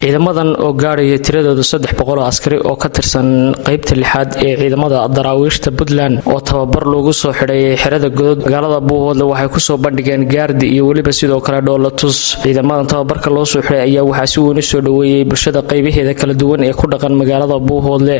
ciidamadan oo gaaraya tiradooda 300 askari oo ka tirsan qaybta lixaad ee ciidamada daraawiishta Puntland oo tababar loogu soo xidhay xirada godad magaalada Buuhoodle waxay ku soo bandhigeen gaardi iyo waliba sidoo kale dhoolatus ciidamadan tababarka loo soo xidhay ayaa waxa si weyn u soo dhaweeyay bulshada qaybaheeda kala duwan ee ku dhaqan magaalada Buuhoodle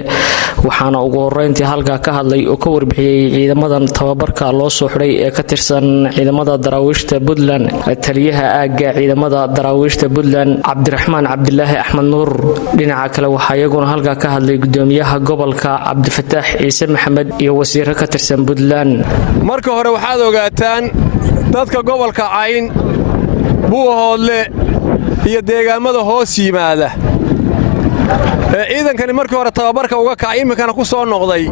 waxaana ugu horeyntii halka ka hadlay oo ka warbixiyay ciidamadan tababarka loo soo xidhay ee ka tirsan ciidamada daraawiishta Puntland taliyaha aaga ciidamada daraawiishta Puntland Cabdiraxmaan Cabdilaahi Axmed Nuur dhinaca kale waxa iyaguna halka ka hadlay gudoomiyaha gobolka Cabdifataax Ciise Maxamed iyo wasiir ka tirsan Puntland marka hore waxaad ogaataan dadka gobolka Cayn Buuhoodle iyo deegaamada hoos yimaada ciidankani markii hore tababarka uga kacay imikana ku soo noqday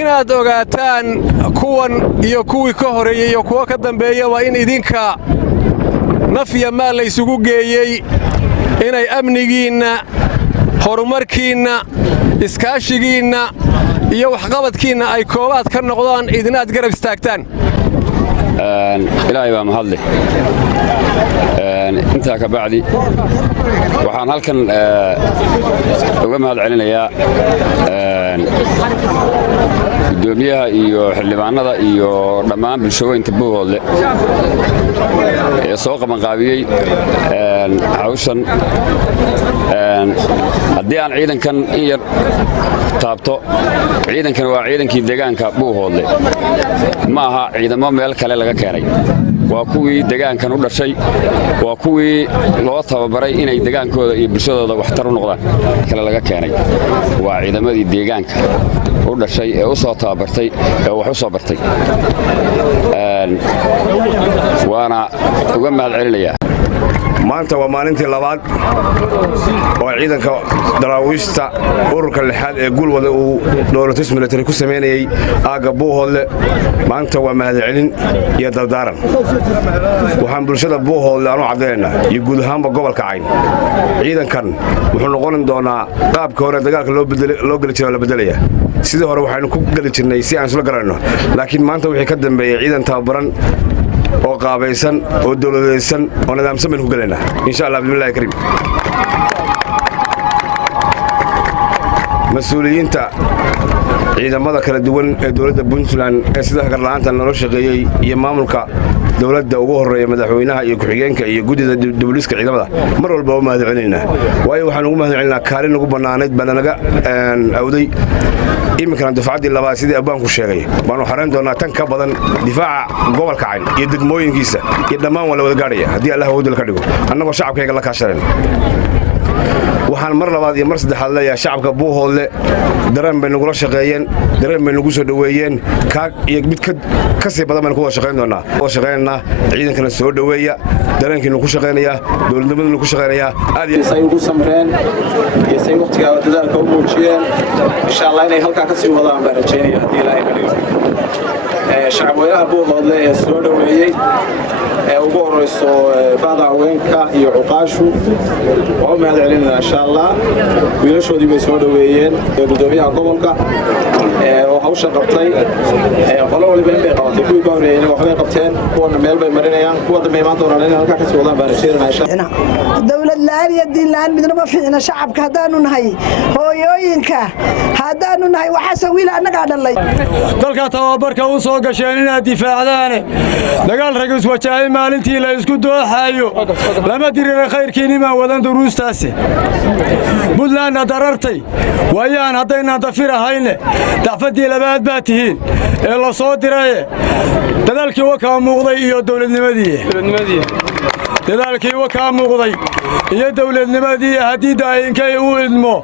inaad ogaataan kuwan iyo kuwii ka horeeyay iyo kuwa ka dambeeyay waa in idinka nafiya maal la isugu geeyay inay amnigiinna horumarkiinna iskaashigiinna iyo waxqabadkiinna ay koobaad ka noqdaan idinaad garab istaagtaan ilaahay baa mahadle intaa ka bacdi waxaan halkan uga mahad celinayaa gudoomiyaha iyo xildhibaanada iyo dhammaan bulshooyinka Buuhoodle ee soo qabanqaabiyay hawshan haddii aan ciidankan in yar taabto ciidankan waa ciidankii deegaanka Buuhoodle ma aha ciidamo meel kale laga keenay waa kuwii deegaankan u dhashay waa kuwii loo tababaray inay deegaankooda iyo bulshadooda waxtar u noqdaan kale laga keenay waa ciidamadii deegaanka u dhashay ee u soo tababartay ee wax u soo bartay waana uga mahad celinayaa maanta waa maalintii labaad oo ciidanka daraawiishta ururka lixaad ee Gulwada uu dowladda military ku sameeyay aaga Buuhoodle maanta waa mahad celin iyo dardaaran waxaan bulshada Buuhoodle aanu cadeynaa iyo guud ahaanba gobolka Cayn ciidankan wuxuu noqon doonaa qaabka hore dagaalka loo gali jiray la bedelaya sidii hore waxaanu ku gali jirnay si aan isla garanno laakiin maanta wixii ka dambeeyay ciidan tababaran oo qaabaysan oo dawladaysan oo nidaamsan baan ku galeynaa insha Allah bismillaahir kariim mas'uuliyiinta ciidamada kala duwan ee dawladda Puntland ee sida garlaanta loo shaqeeyay iyo maamulka dawladda ugu horeeya madaxweynaha iyo ku-xigeenka iyo gudida dawliska ciidamada mar walba oo mahad celinayna waayo waxaan ugu mahad celinaa kaalin ugu banaaneed balanaga awday imikana dufcadii labaad sidii abaanku sheegay baanu xareen doonaa tan ka badan difaaca gobolka Cayn iyo degmooyinkiisa iyo dhammaan wala wada gaadhaya haddii Allah uu dil ka dhigo annagoo shacabkayga la kaashanayna waxaan mar labaad iyo mar saddexaad leeyahay shacabka Buuhoodle dareen bay nagu la shaqeeyeen dareen bay nagu soo dhaweeyeen kaag iyo mid ka sii badan baan ku wada shaqeyn doonaa oo shaqeynaa ciidankana soo dhaweeya dareenkiina ku shaqeynaya dawladnimada ku shaqeynaya aad iyo say ugu samreen iyo say waqtiga dadaalka u muujiyeen insha Allah inay halka ka sii wadaan baan rajeynayaa hadii Ilaahay ka dhigo shacabweynaha Buuhoodle ee soo dhaweeyay ee ugu horeyso baada haweenka iyo cuqaashu oo mahad celinayna insha Allah wiilashoodii bay soo dhaweeyeen gudoomiyaha gobolka oo hawsha qabtay qolo waliba inay qabatay kuwii ka horeeyay waxay qabteen kuwana meel bay marinayaan kuwa dambe maanta doonaan in halka ka sii wadaan baan rajeynayaa insha Allah dawlad laan iyo diin laan midna ma fiicna shacabka hadaanu nahay hooyooyinka hadaanu nahay waxa wiil anaga dhalay dalka tababarka u soo gasheen inaad difaacdaan dagaal ragis wajahay maalintii la isku dooxayo lama dirin khayrkiina ma wadan duruustaasi Puntland darartay wayaan hadayna dafirahayn dafadii labaad baa tihiin ee la soo diray dadalkii waa ka muuqday iyo dawladnimadii dadaalkii wakaa muuqday iyo dawladnimadii haddii daayinkay u idmo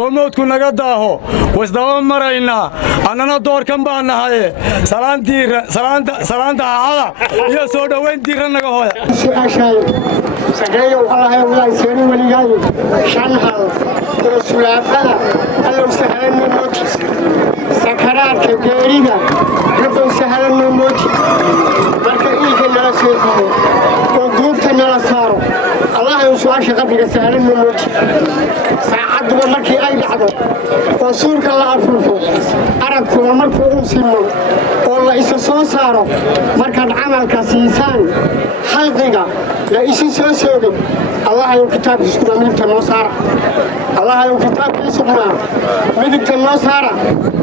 oo moodku naga daaho wasdaba maraynaa annana doorkan baan nahaye salaanta hahada iyo soo dhowayn diirra naga hooya sageeyow allahay walaayseeni weligaayo shan hal oo sulaafada allow sahalanno mooti sakaraadka geerida rabbow sahalanno mooti marka iilka nala soo xido oo duubta nala saaro allahayow su-aasha qabriga sahalanno mooti saacadduba markii ay dhacdo oo suurka la afuufo aragkuba markuu u sinmo oo la isa soo saaro markaad camalka siisaan halqiga la isi soo soogay allahayow kitaabkiisuna midigta noo saara allahayow kitaabkiisuna midigta noo saara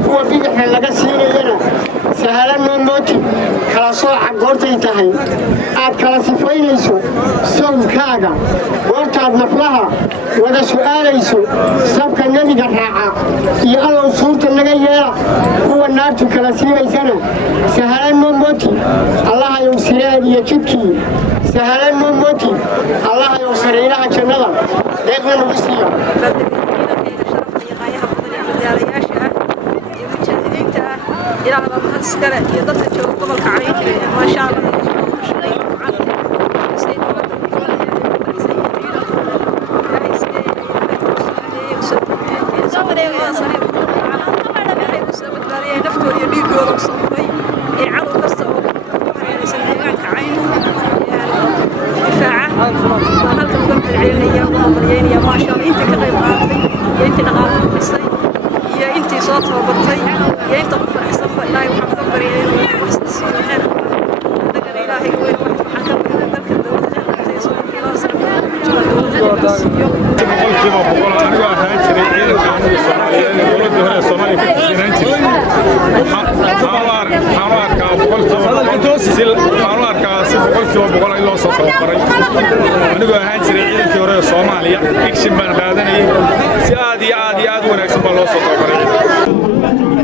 kuwa bidaxa laga siinayana sahalanoo mooti kala sooca goortay tahay aad kala sifaynayso sawdkaaga goortaad naflaha wada su'aalayso sabka nebiga raaca iyo allow suurta naga yeela kuwa naartu kala siimaysana sahalanoo mooti allahayow siraad iyo jidkii sahalanoo mooti allahayow sariiraha jannada deeqna nagu siiya إلى هذا المهندس كله يضطر يجوا قبل كعين ما شاء الله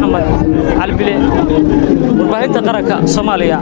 محمد علي بلي warbaahinta qaranka Soomaaliya